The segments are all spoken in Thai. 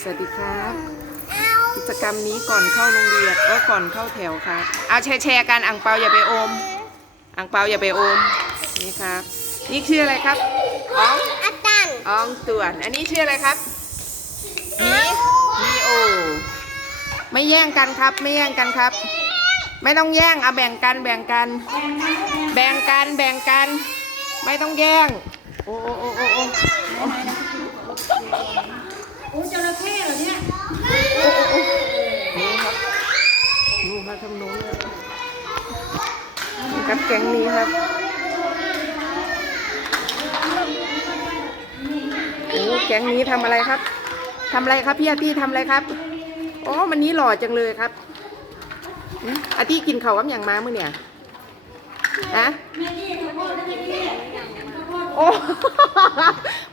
สวัสดีครับกิจกรรมนี้ก่อนเข้าโรงเรียนก็ก่อนเข้าแถวครับเอาแชร์แชร์กันอ่างเปาอย่าไปอมอ่างเปาอย่าไปอมนี่ครับ นี่ชื่ออะไรครับอ๋องอาตันอองต่วน อันนี้ชื่ออะไรครับมีมีโอไม่แย่งกันครับไม่แย่งกันครับ ไม่ต้องแย่งเอาแบ่งกันแบ่งกัน แบ่งกันแบ่งกัน ไม่ต้องแย่ง โอ้โอ้โอ้โอ้โอ้โอ้จระเดูมาทำนู้นครับกับแก๊งนี้ครับโอ้แก๊งนี้ทำอะไรครับทำอะไรครับพี่อาตี้ทำอะไรครับโอ้มันนี้หล่อจังเลยครับอืมอาตี้กินข้าวกับอย่างมาเมื่อเนี่ยฮะแม่นี่ข้าวโพดนะแม่นี่ข้าวโอ้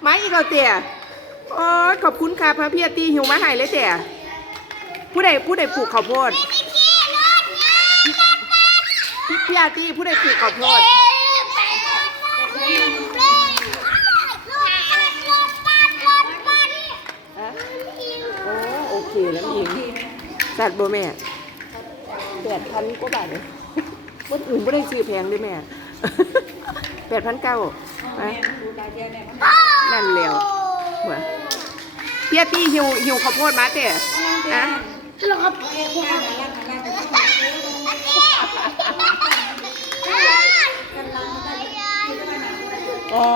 มาอีกแล้วเตี่ยโอ้ขอบคุณครับพระพี่อาตี้หิวมาให้เลยเตี่ยผู้ใดผู้ใดปลูกข้าวโพด พี่พี่อาร์ตี้ผู้ใดปลูกข้าวโพดโอ้โอเคแล้วอิงสัตว์โบแม่แปดพันกว่าบาทเลยวันอื่นไม่ได้ซื้อแพงด้วยแม่แปดพันเก้าไปดูตาเทียนเนี่ยนั่นเร็วหัวพี่อาร์ตี้หิวหิวข้าวโพดมาเตี่ยอะฮัลโหลครับเอ๊ะพวกอาหารร้านอาหารจะต้องกันลังกัน อ๋อ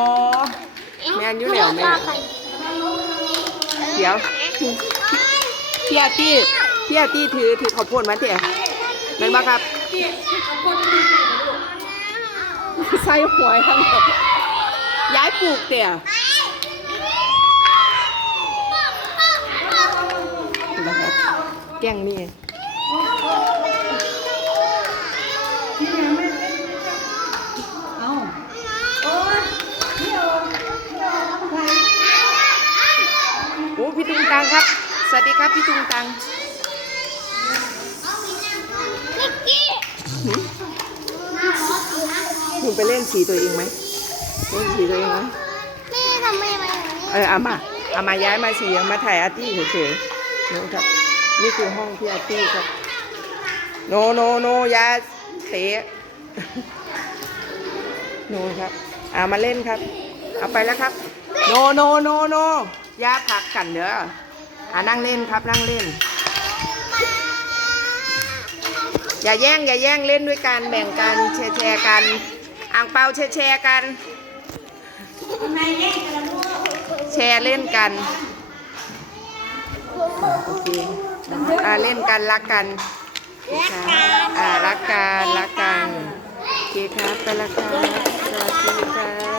แม่นอยู่แล้วแม่เดี๋ยวพี่อาร์ตี้พี่อาร์ตี้ถือถือข้าวโพดมาเตี่ยนั่นปะครับที่ข้าวโพดที่ใส่กระดูกใส่หวยทั้งหมดย้ายปลูกเตี่ยนะครับแกงนี่ เอ้าโอ้ยเที่ยว โอ้ พี่ตุงตังครับ สวัสดีครับพี่ตุงตังนิกกี้คุณไปเล่นสีตัวเองไหมเล่นสีตัวเองไหมแม่ทำไมมาอย่างนี้เออเอามาเอามาย้ายมาสีมาถ่ายอาร์ตี้เฉยๆนี่ครับ นี่คือห้องพี่อาร์ตี้ครับ โนโนโนอยาเตะโนครับเอามาเล่นครับ เอาไปแล้วครับโนโนโนโนอยาผักกันเด้ออ่านั่งเล่นครับนั่งเล่น อย่าแย่งอย่าแย่งเล่นด้วยกันแบ่งกันแชร์แชร์กันอ่างเปาแชร์แชร์กันแชร์เล่นกันโอเคอ่าเล่นกันรักกันโอเคครับอ่ารักกันรักกันโอเคครับไปละครับ